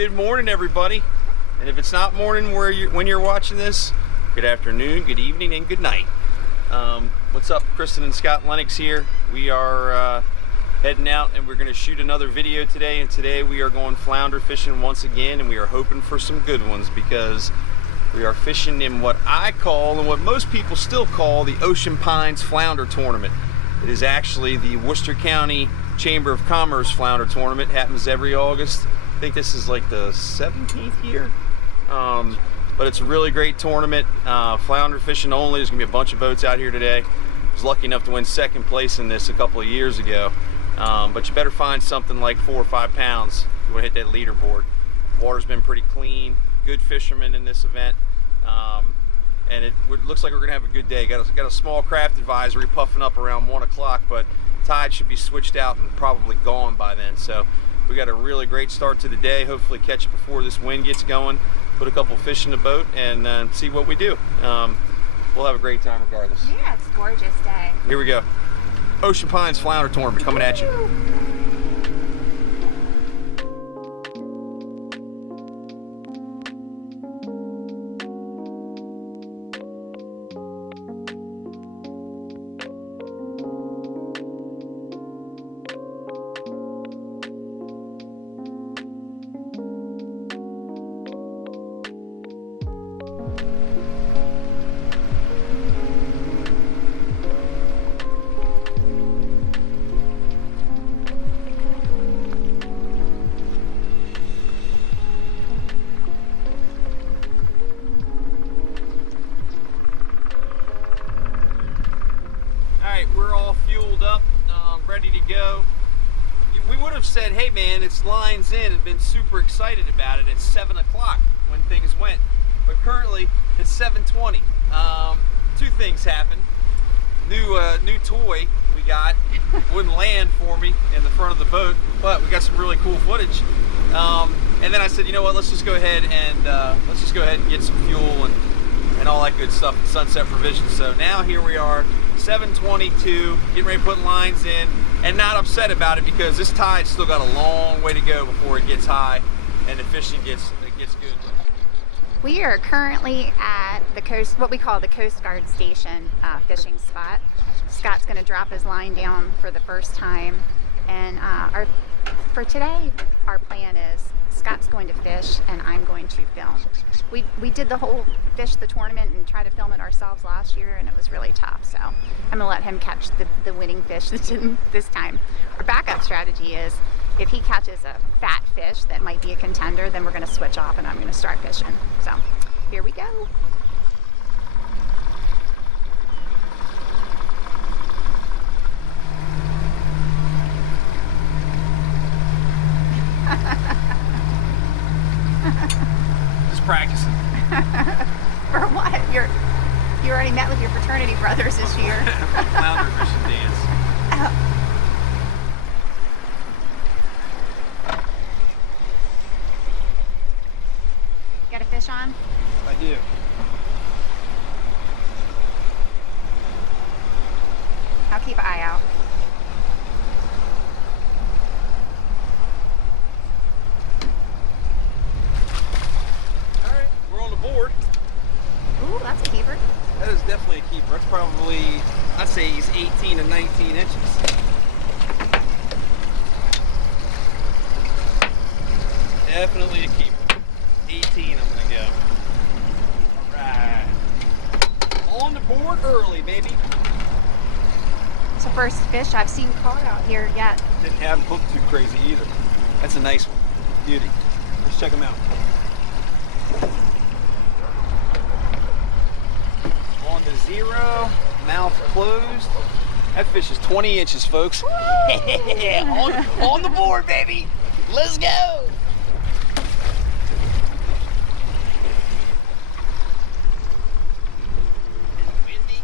good morning, everybody. And if it's not morning when you're watching this, good afternoon, good evening, and good night. What's up? Kristen and Scott Lennox here. We are heading out and we're going to shoot another video today. And today we are going flounder fishing once again, and we are hoping for some good ones because we are fishing in what I call, and what most people still call, the Ocean Pines Flounder Tournament. It is actually the Worcester County Chamber of Commerce Flounder Tournament. It happens every August. I think this is like the 17th year. But it's a really great tournament. Flounder fishing only. There's gonna be a bunch of boats out here today. I was lucky enough to win second place in this a couple of years ago. But you better find something like 4 or 5 pounds if you wanna hit that leaderboard. Water's been pretty clean, good fishermen in this event. And it looks like we're gonna have a good day. Got a small craft advisory puffing up around 1 o'clock, but tide should be switched out and probably gone by then. So we got a really great start to the day. Hopefully catch it before this wind gets going, put a couple fish in the boat, and see what we do. We'll have a great time regardless. Yeah, it's a gorgeous day. Here we go. Ocean Pines Flounder Tournament coming at you. We're all fueled up, ready to go. We would have said, hey man, it's lines in, and been super excited about it at 7 o'clock when things went. But currently it's 7:20. 2 things happened. New toy we got wouldn't land for me in the front of the boat, but we got some really cool footage. And then I said, you know what, let's just go ahead and get some fuel and all that good stuff at Sunset Provisions. So now here we are, 7:22, getting ready to put lines in, and not upset about it because this tide's still got a long way to go before it gets high and the fishing gets good. We are currently at the coast, what we call the Coast Guard Station fishing spot. Scott's going to drop his line down for the first time, and for today, our plan is Scott's going to fish and I'm going to film. We did the whole fish the tournament and try to film it ourselves last year, and it was really tough. So I'm gonna let him catch the winning fish this time. Our backup strategy is if he catches a fat fish that might be a contender, then we're gonna switch off and I'm gonna start fishing. So here we go. Just practicing. For what? You already met with your fraternity brothers this year. Flounder fishing dance. Got a fish on? I do. I'll keep an eye out. Board. Ooh, that's a keeper. That is definitely a keeper. That's probably, I'd say he's 18 to 19 inches. Definitely a keeper. 18 I'm gonna go. Alright. On the board early, baby. It's the first fish I've seen caught out here yet. Didn't have him hooked too crazy either. That's a nice one. Beauty. Let's check him out. On to 0, mouth closed. That fish is 20 inches, folks. on the board, baby. Let's go. Windy.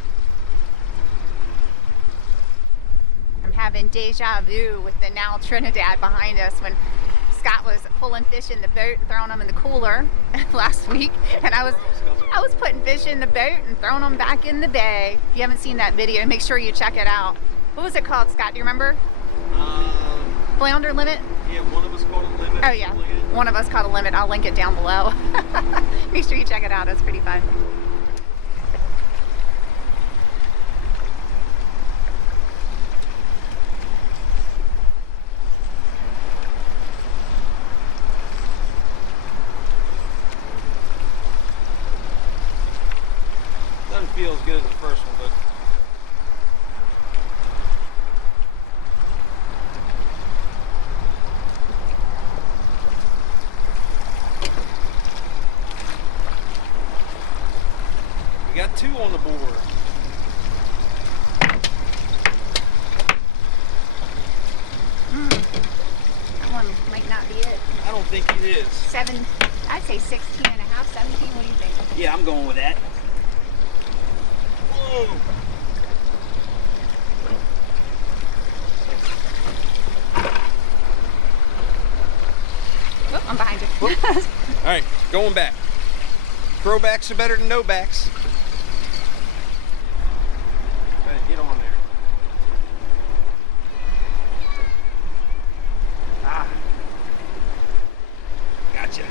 I'm having deja vu with the now Trinidad behind us when Scott was pulling fish in the boat and throwing them in the cooler last week, and I was putting fish in the boat and throwing them back in the bay. If you haven't seen that video, make sure you check it out. What was it called, Scott? Do you remember? Flounder Limit? Yeah, one of us caught a limit. Oh yeah, one of us caught a limit. I'll link it down below. Make sure you check it out. It's pretty fun. Doesn't feel as good as the first one, but we got 2 on the board. That one might not be it. I don't think it is. I'd say 16 and a half, 17. What do you think? Yeah, I'm going with that. Whoa. Oh, I'm behind you. All right, going back. Throwbacks are better than no backs. Go ahead, get on there. Ah. Gotcha.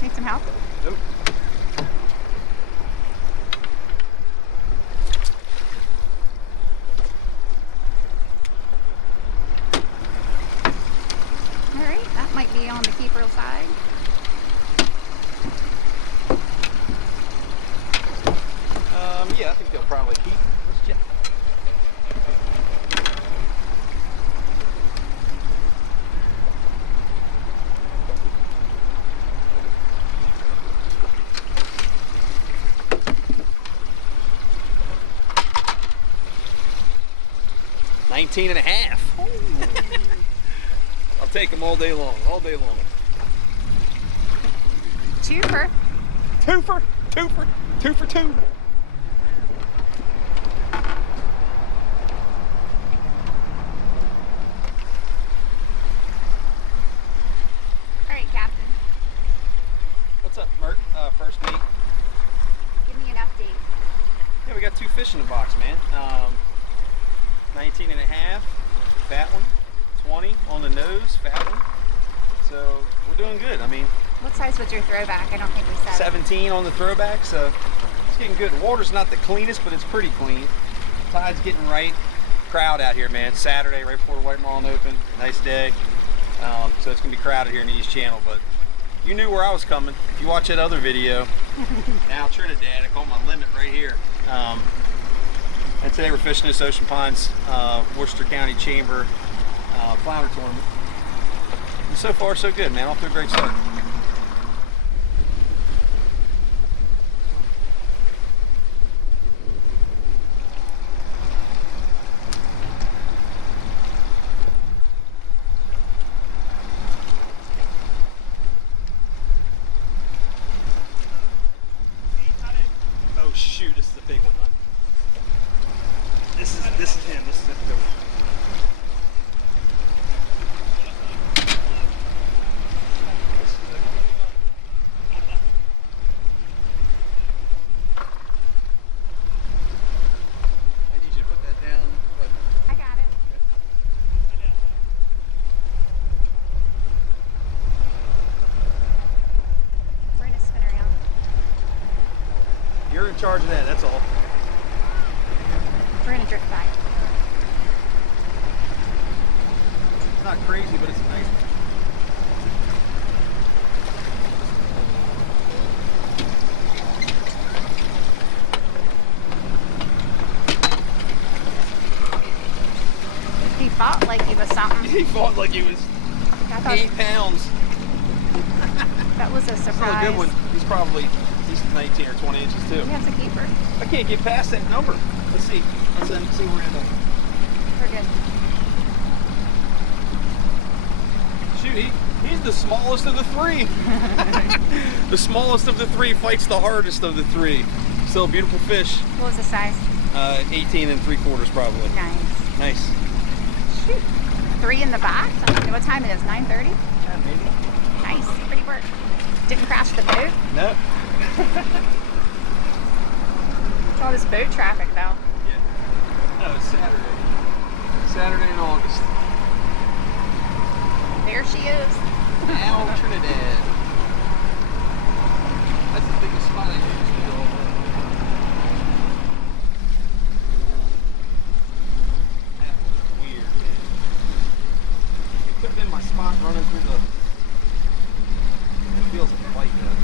Need some help? Nope. All right, that might be on the keeper side. Yeah, I think they'll probably keep. Let's check. $19 and a half. I'll take them all day long, all day long. Twofer. Two for two. All right, Captain. What's up, Mert? First meet. Give me an update. Yeah, we got 2 fish in the box, man. 19 and a half, fat one. 20 on the nose, fat one. So we're doing good. I mean, What size was your throwback? I don't think we said. 17 on the throwback, so it's getting good. The water's not the cleanest, but it's pretty clean. Tide's getting right. Crowd out here, man. It's Saturday, right before White Marlin Open. Nice day. So it's gonna be crowded here in the East Channel, but you knew where I was coming. If you watch that other video, now Trinidad, I caught my limit right here. And today we're fishing this Ocean Ponds, Worcester County Chamber Flounder Tournament. And so far, so good, man. Off to a great start. Oh shoot, this is a big one, huh? This is him. This is a good one. I need you to put that down. I got it. We're gonna spin around. You're in charge of that, that's all. We're gonna drift by. It's not crazy, but it's a nice one. He fought like he was something. He fought like he was I thought 8 pounds. that was a That's surprise. a good one. He's 19 or 20 inches too. He has a keeper. I can't get past that number. Let's see. Let's see where we're at. We're good. Shoot, he's the smallest of the 3. The smallest of the 3 fights the hardest of the 3. Still a beautiful fish. What was the size? 18 3/4 probably. Nice. Nice. Shoot. 3 in the box? I don't know what time it is, 9:30? Yeah, maybe. Nice, pretty work. Didn't crash the boat? No. What's all this boat traffic though? Yeah. No, it's Saturday. Saturday in August. There she is. Al Trinidad. That's the biggest spot I used to go over. That was weird, man. It could have been my spot running through the... It feels like a bite though.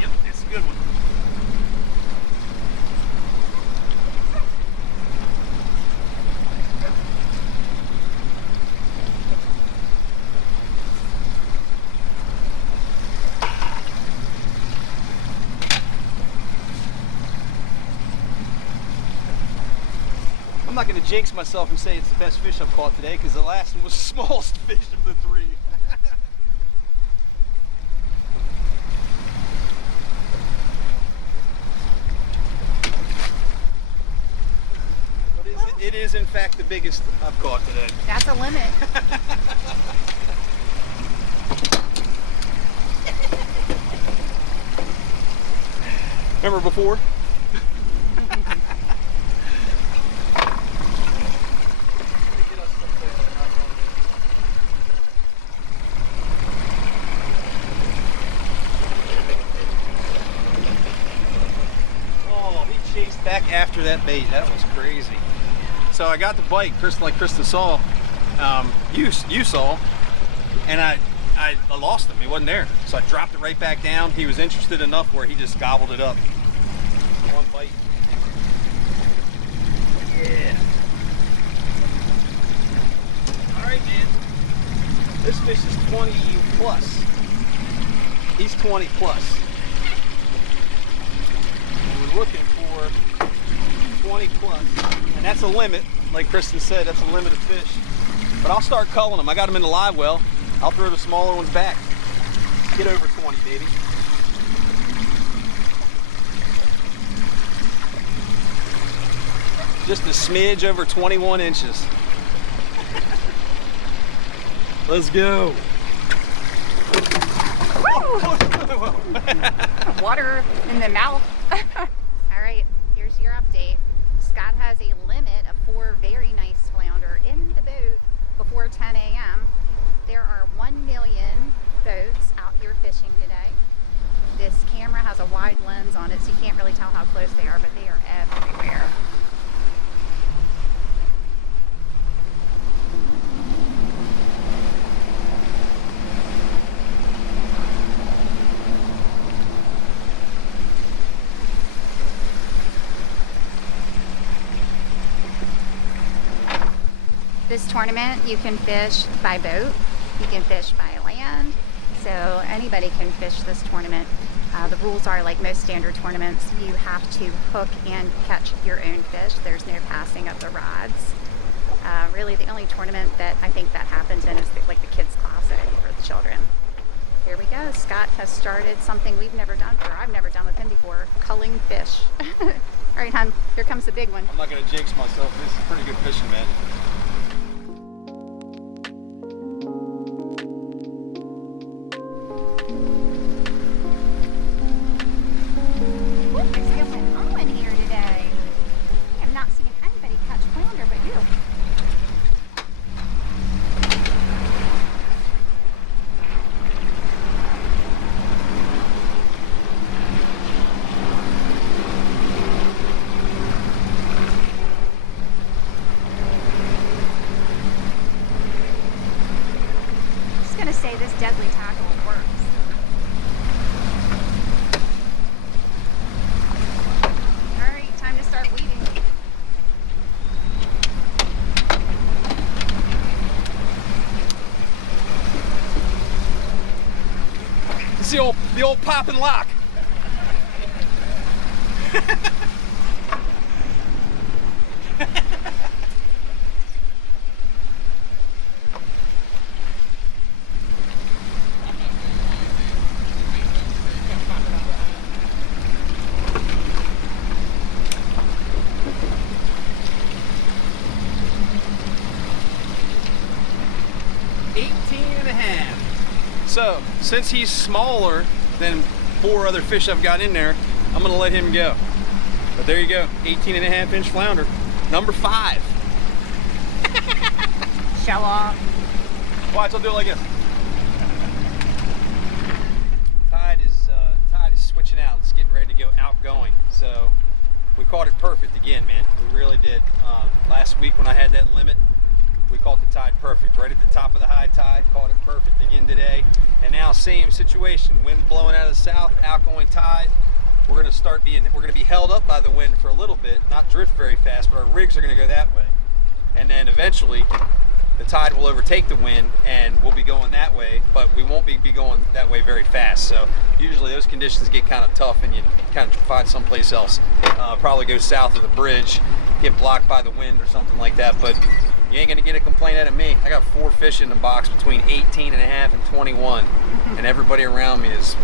Yep, it's a good one. I'm not going to jinx myself and say it's the best fish I've caught today because the last one was the smallest fish of the 3. But it is in fact the biggest I've caught today. That's a limit. Remember before? Back after that bait, that was crazy. So I got the bite, like Kristen saw, you saw, and I lost him. He wasn't there, so I dropped it right back down. He was interested enough where he just gobbled it up. One bite. Yeah. All right, man. This fish is 20 plus. He's 20 plus. We're looking for 20 plus, and that's a limit. Like Kristen said, that's a limit of fish. But I'll start culling them. I got them in the live well. I'll throw the smaller ones back. Get over 20, baby. Just a smidge over 21 inches. Let's go. Water in the mouth. All right, here's your update. Scott has a limit of 4 very nice flounder in the boat before 10 a.m. There are 1 million boats out here fishing today. This camera has a wide lens on it, so you can't really tell how close they are, but they are everywhere. This tournament, you can fish by boat, you can fish by land, so anybody can fish this tournament. The rules are like most standard tournaments, you have to hook and catch your own fish. There's no passing of the rods. Really the only tournament that I think that happens in is like the kids classic for the children. Here we go. Scott has started something we've never done, or I've never done with him before, culling fish. All right, hon, here comes the big one. I'm not gonna jinx myself. This is pretty good fishing, man. Say this deadly tackle works. All right, time to start weeding. It's the old pop and lock. 18 and a half. So, since he's smaller than 4 other fish I've got in there, I'm gonna let him go. But there you go, 18 and a half inch flounder. Number 5. Show off. Watch, I'll do it like this. Tide is switching out. It's getting ready to go outgoing. So we caught it perfect again, man. We really did. Last week when I had that limit, we caught the tide perfect. Right at the top of the high tide, caught it perfect again today. And now same situation. Wind blowing out of the south, outgoing tide. We're gonna be held up by the wind for a little bit, not drift very fast, but our rigs are gonna go that way. And then eventually the tide will overtake the wind and we'll be going that way, but we won't be going that way very fast. So usually those conditions get kind of tough and you kind of find someplace else. Probably go south of the bridge, get blocked by the wind or something like that, but you ain't gonna get a complaint out of me. I got 4 fish in the box between 18 and a half and 21, and everybody around me is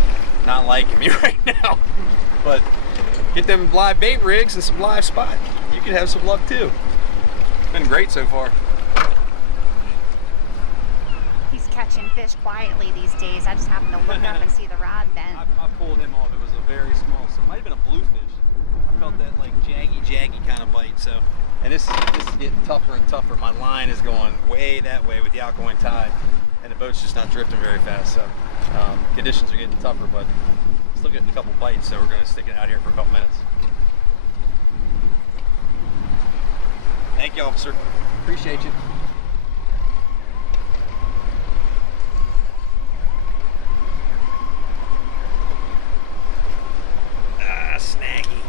not liking me right now. But get them live bait rigs and some live spot, you could have some luck too. Been great so far. He's catching fish quietly these days. I just happened to look up and see the rod bent. I pulled him off. It was a very small, so it might have been a bluefish. I felt that like jaggy kind of bite. So, and this is getting tougher and tougher. My line is going way that way with the outgoing tide, and the boat's just not drifting very fast. So conditions are getting tougher, but still getting a couple bites. So we're going to stick it out here for a couple minutes. Thank you, officer. Appreciate you. Snaggy.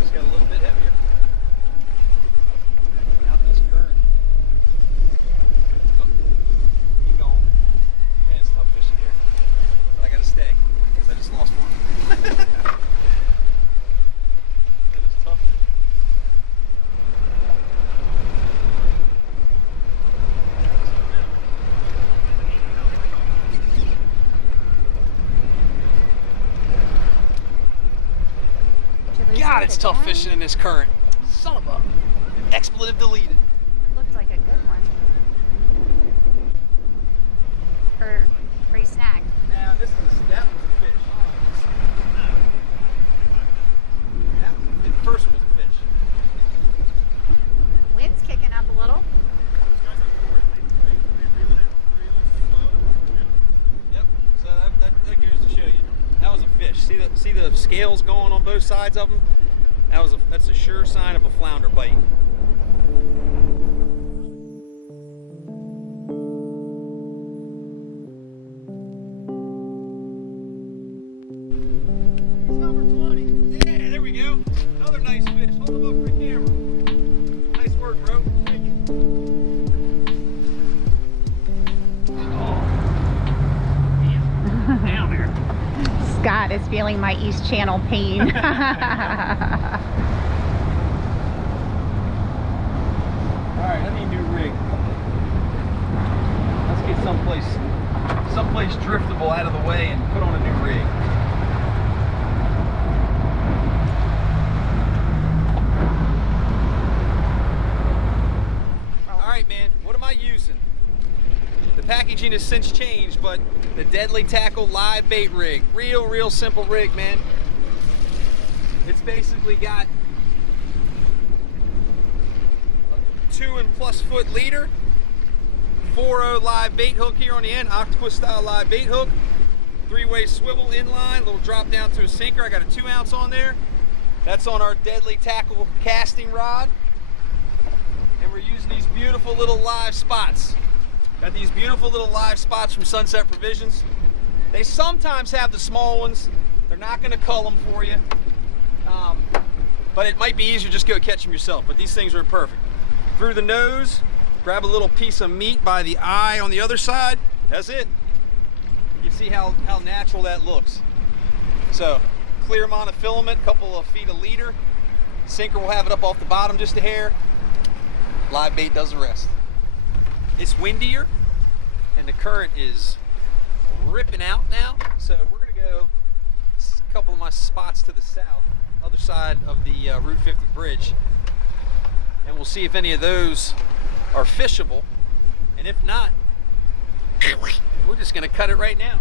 Just got a little bit heavier. Out this current. Oh, keep going. Man, it's tough fishing here. But I gotta stay because I just lost one. It is tough fishing. God, it's tough fishing in this current. Son of a expletive deleted. Looked like a good one. Or you snagged. Now that was a fish. The first one was a fish. Wind's kicking up a little. Yep. So that goes to show you. That was a fish. See the scales going on both sides of them? That's a sure sign of a flounder bite. Number 20. Yeah, there we go. Another nice fish. Hold him up for the camera. Nice work, bro. Thank you. Down there. Scott is feeling my East Channel pain. Alright, I need a new rig. Let's get someplace driftable out of the way and put on a new rig. Alright, man, what am I using? The packaging has since changed, but the Deadly Tackle live bait rig. Real simple rig, man. It's basically got a 2+ foot leader, 4/0 live bait hook here on the end, octopus style live bait hook, 3-way swivel inline, little drop down to a sinker. I got a 2-ounce on there. That's on our Deadly Tackle casting rod. And we're using these beautiful little live spots. Got these beautiful little live spots from Sunset Provisions. They sometimes have the small ones. They're not going to cull them for you. But it might be easier just go catch them yourself. But these things are perfect. Through the nose, grab a little piece of meat by the eye on the other side. That's it. You can see how natural that looks. So, clear monofilament, couple of feet a leader. Sinker will have it up off the bottom just a hair. Live bait does the rest. It's windier and the current is ripping out now, so we're gonna go a couple of my spots to the south, other side of the Route 50 bridge, and we'll see if any of those are fishable. And if not, we're just gonna cut it right now.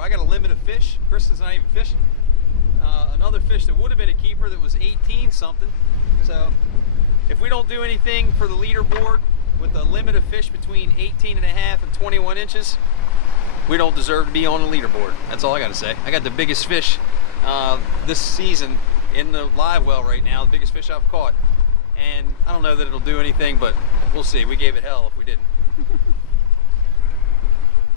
I got a limit of fish. Kristen's not even fishing. Another fish that would have been a keeper that was 18 something. So if we don't do anything for the leaderboard with a limit of fish between 18 and a half and 21 inches, we don't deserve to be on the leaderboard. That's all I gotta say. I got the biggest fish this season in the live well right now, the biggest fish I've caught. And I don't know that it'll do anything, but we'll see. We gave it hell if we didn't.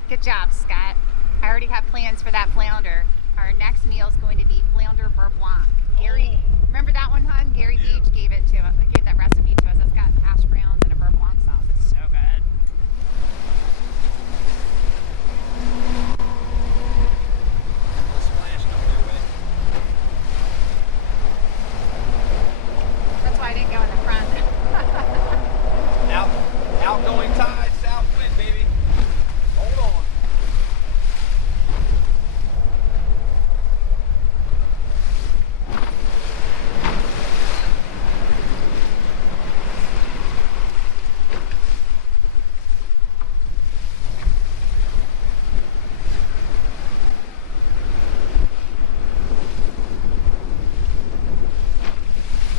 Good job, Scott. I already have plans for that flounder. Our next meal is going to be flounder beurre blanc. Gary, remember that one, hon? Gary Beach gave it to us. Gave that recipe to us. It's got hash browns and a beurre blanc sauce. It's so good. That's why I didn't go in the front. Outgoing tide, south wind, baby. Hold on.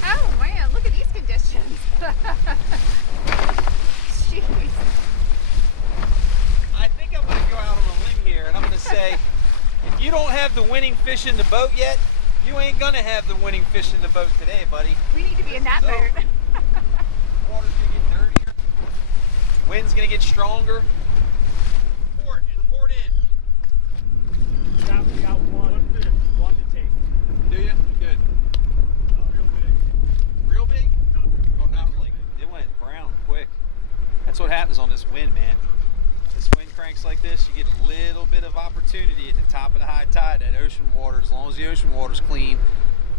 Oh man, look at these conditions. Jeez. I think I'm going to go out on a limb here, and I'm going to say, if you don't have the winning fish in the boat yet, you ain't going to have the winning fish in the boat today, buddy. We need to be in that So, boat. Water's going to get dirtier. Wind's going to get stronger. Report in. We got one fish, one to take. Do you? Good. Real big. Real big? Not very Oh, not really. It went brown quick. That's what happens on this wind, man. This wind cranks like this, you get a little bit of opportunity at the top of the high tide. That ocean water, as long as the ocean water's clean,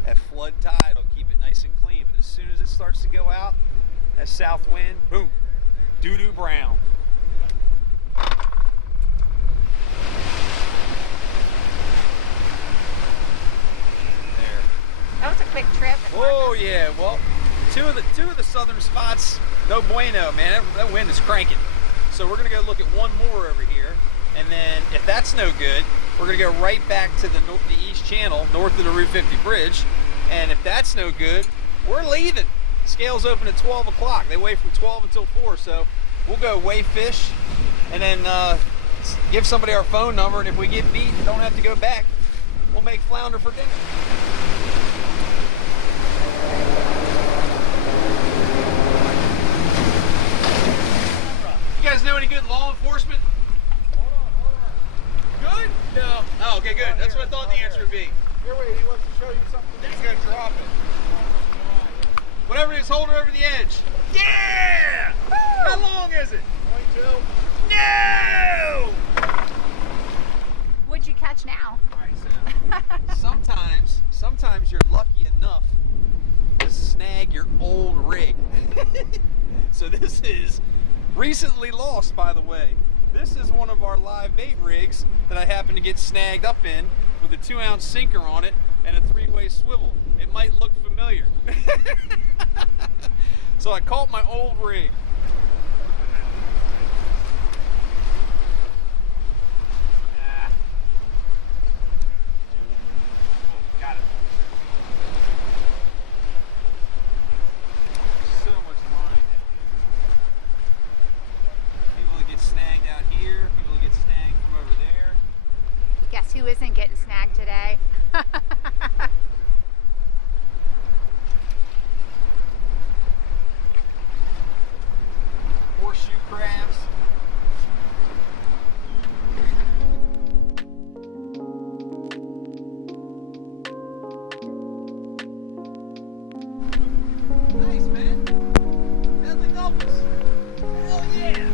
that flood tide will keep it nice and clean. But as soon as it starts to go out, that south wind, boom, doo-doo brown. There. That was a quick trip. Oh yeah, well, two of the southern spots, no bueno, man. That wind is cranking. So we're gonna go look at one more over here, and then if that's no good, we're gonna go right back to the east channel, north of the Route 50 bridge. And if that's no good, we're leaving. Scales open at 12 o'clock. They weigh from 12 until 4. So we'll go weigh fish, and then give somebody our phone number. And if we get beat and don't have to go back, we'll make flounder for dinner. You guys know any good law enforcement? Hold on. Good? No. Oh, okay, good. That's what I thought the answer would be. Here, wait, he wants to show you something. He's gonna drop it. Whatever it is, hold it over the edge. Yeah! How long is it? 22. No! What'd you catch now? Alright, so sometimes you're lucky enough to snag your old rig. So this is recently lost, by the way. This is one of our live bait rigs that I happened to get snagged up in with a 2-ounce sinker on it and a 3-way swivel. It might look familiar. So I caught my old rig. Got it. So much line down here. People that get snagged out here, people that get snagged from over there. Guess who isn't getting snagged today? Horseshoe crabs. Nice, man. Deadly doubles. Hell yeah.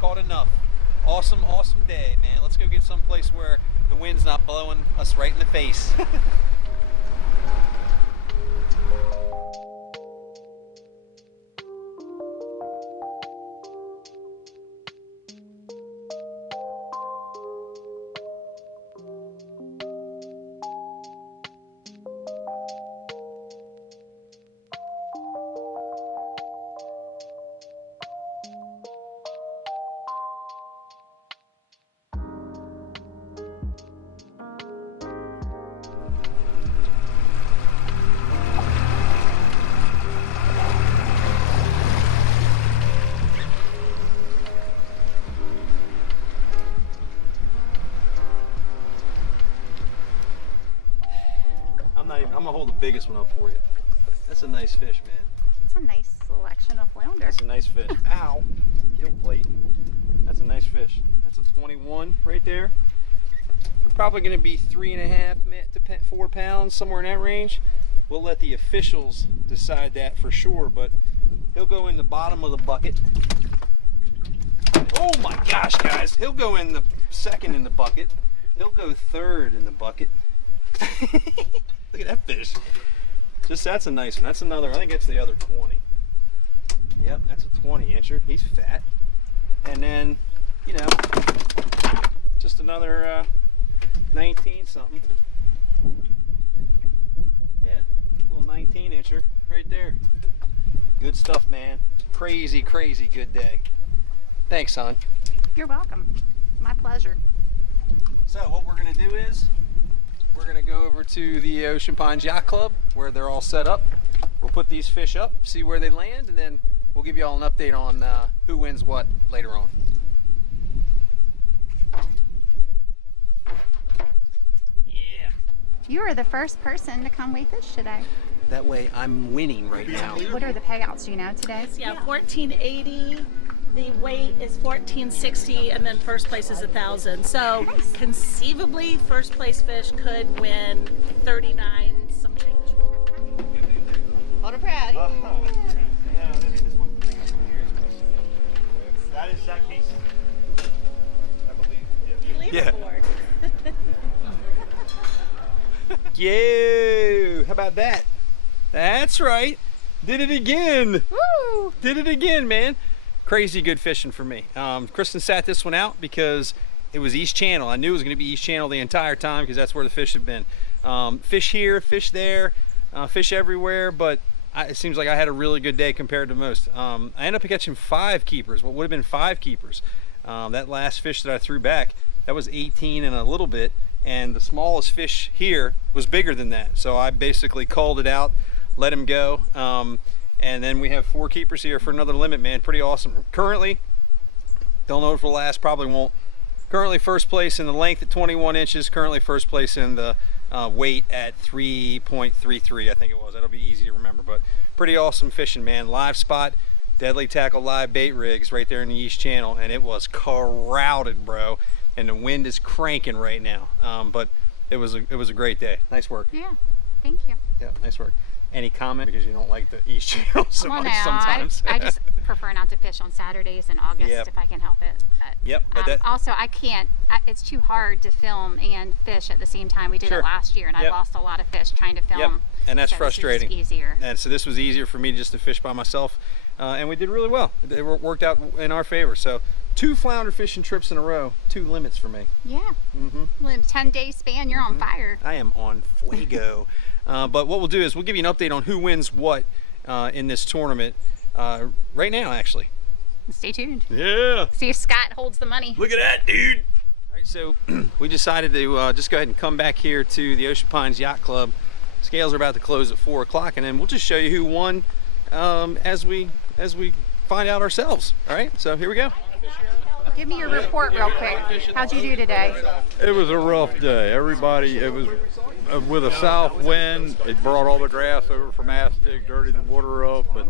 caught enough. Awesome, awesome day, man. Let's go get someplace where the wind's not blowing us right in the face. I'm gonna hold the biggest one up for you. That's a nice fish, man. It's a nice selection of flounder. That's a nice fish. Ow! Gill plate. That's a nice fish. That's a 21 right there. Probably gonna be 3.5 to 4 pounds, somewhere in that range. We'll let the officials decide that for sure, but he'll go in the bottom of the bucket. Oh my gosh, guys! He'll go in the second in the bucket. He'll go third in the bucket. Look at that fish. That's a nice one. That's another, I think that's the other 20. Yep, that's a 20-incher. He's fat. And then, you know, just another 19 something. Yeah, little 19-incher right there. Good stuff, man. Crazy, crazy good day. Thanks, hon. You're welcome. My pleasure. So what we're gonna do is, we're gonna go over to the Ocean Pines Yacht Club where they're all set up. We'll put these fish up, see where they land, and then we'll give you all an update on who wins what later on. Yeah. You are the first person to come weigh fish today. That way I'm winning right now. What are the payouts, do you know, today? Yeah, 1480. The weight is 1460, and then first place is 1,000. So Nice. conceivably, first place fish could win 39 some change. Hold it proud. That is that case. I believe. Yeah. Leaderboard. Yo, how about that? That's right. Did it again. Woo! Did it again, man. Crazy good fishing for me. Kristen sat this one out because it was East Channel. I knew it was going to be East Channel the entire time because that's where the fish have been. Fish here, fish there, fish everywhere, but it seems like I had a really good day compared to most. I ended up catching 5 keepers, what would have been 5 keepers. That last fish that I threw back, that was 18 and a little bit, and the smallest fish here was bigger than that. So I basically called it out, let him go. And then we have 4 keepers here for another limit, man. Pretty awesome. Currently, don't know if it'll last, probably won't. Currently first place in the length at 21 inches. Currently first place in the weight at 3.33, I think it was. That'll be easy to remember, but pretty awesome fishing, man. Live spot, Deadly Tackle live bait rigs right there in the East Channel, and it was crowded, bro. And the wind is cranking right now. But it was a great day. Nice work. Yeah, thank you. Yeah, nice work. Any comment because you don't like the East Channel so Well, much no, sometimes? I just prefer not to fish on Saturdays in August Yep. if I can help it. But, Yep, but that- also, I can't. It's too hard to film and fish at the same time. We did Sure. it last year, and I Yep. lost a lot of fish trying to film. Yep, and that's so frustrating. This is easier. And so this was easier for me just to fish by myself, and we did really well. It worked out in our favor. So 2 flounder fishing trips in a row, 2 limits for me. Yeah. Mm-hmm. Well, in a 10-day span, you're on fire. I am on fuego. But what we'll do is we'll give you an update on who wins what in this tournament right now, actually. Stay tuned. Yeah. See if Scott holds the money. Look at that, dude. All right, so we decided to just go ahead and come back here to the Ocean Pines Yacht Club. Scales are about to close at 4 o'clock, and then we'll just show you who won as we find out ourselves. All right, so here we go. Give me your report real quick. How'd you do today? It was a rough day. Everybody, it was with a south wind. It brought all the grass over from Aztec, dirtied the water up, but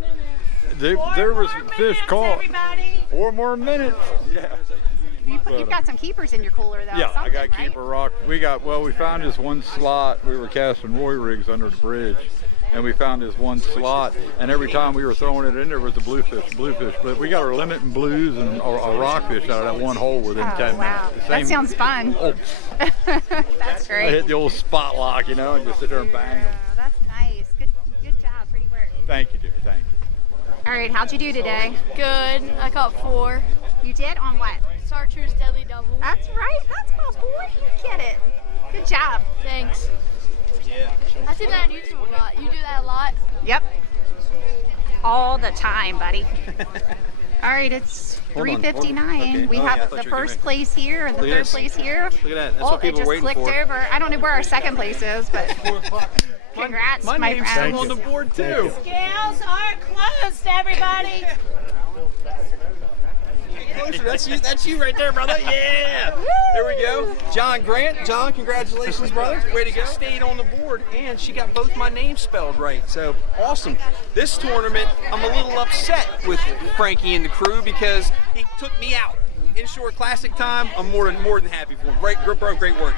there was fish caught. Everybody. 4 more minutes. Yeah. You've got some keepers in your cooler, though. Yeah, I got right? keeper rock. We found this one slot. We were casting roy rigs under the bridge, and we found this one slot, and every time we were throwing it in there was a bluefish. But we got our limit and blues and a rockfish out of that one hole within 10 wow. minutes. That sounds fun. Oh, That's I great. hit the old spot lock, you know, and just sit there and bang them. That's nice. Good job. Pretty work. Thank you, dear. Thank you. All right, how'd you do today? Good. I caught 4. You did on what? Chartreuse deadly double. That's right. That's my boy. You get it. Good job. Thanks. I see that on YouTube a lot. You do that a lot? Yep. All the time, buddy. All right, it's Hold on, 3:59. okay. We Oh, yeah, I have thought the you were first getting place here and the Look at third this. place here. Look at that. That's Oh, what people it are just waiting clicked for. over. I don't know where our second place is, but congrats, My my name's friends. still on the board too. Scales are closed, everybody. That's you right there, brother. Yeah. There we go. John Grant. John, congratulations, brother. Way to go. Stayed on the board, and she got both my names spelled right. So awesome. This tournament, I'm a little upset with Frankie and the crew because he took me out. Inshore Classic time, I'm more than happy for him. Great work.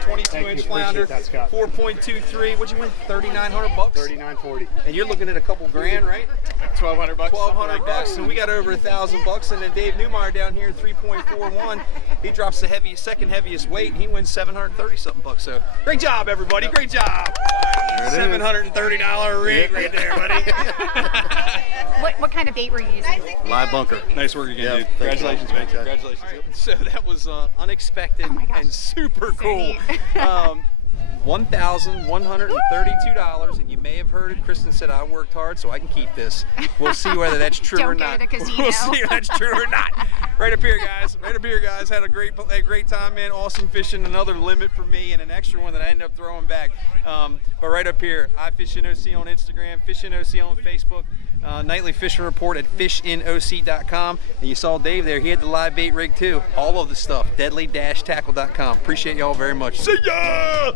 22-inch flounder, 4.23. What'd you win? $3,900 bucks. $39.40. And you're looking at a couple grand, right? $1,200 bucks. $1,200 bucks, and we got over $1,000 and then Dave Newmeyer down here, 3.41. He drops the second heaviest weight, and he wins 730 something bucks. So great job, everybody! Great job! $730 rig right there, buddy. What kind of bait were you using? Live bunker. Nice work again, dude. Congratulations, man. Congratulations. So that was unexpected Oh my gosh. and super So cool. neat. $1,132, and you may have heard it. Kristen said I worked hard, so I can keep this. We'll see whether that's true or Don't go not. to the casino. We'll see if that's true or not. Right up here, guys. Right up here, guys. Had a great time, man. Awesome fishing. Another limit for me, and an extra one that I ended up throwing back. But right up here, iFishingOC on Instagram, FishingOC on Facebook. Nightly fishing report at fishinoc.com, and you saw Dave there. He had the live bait rig too. All of the stuff, deadly-tackle.com. Appreciate y'all very much. See ya!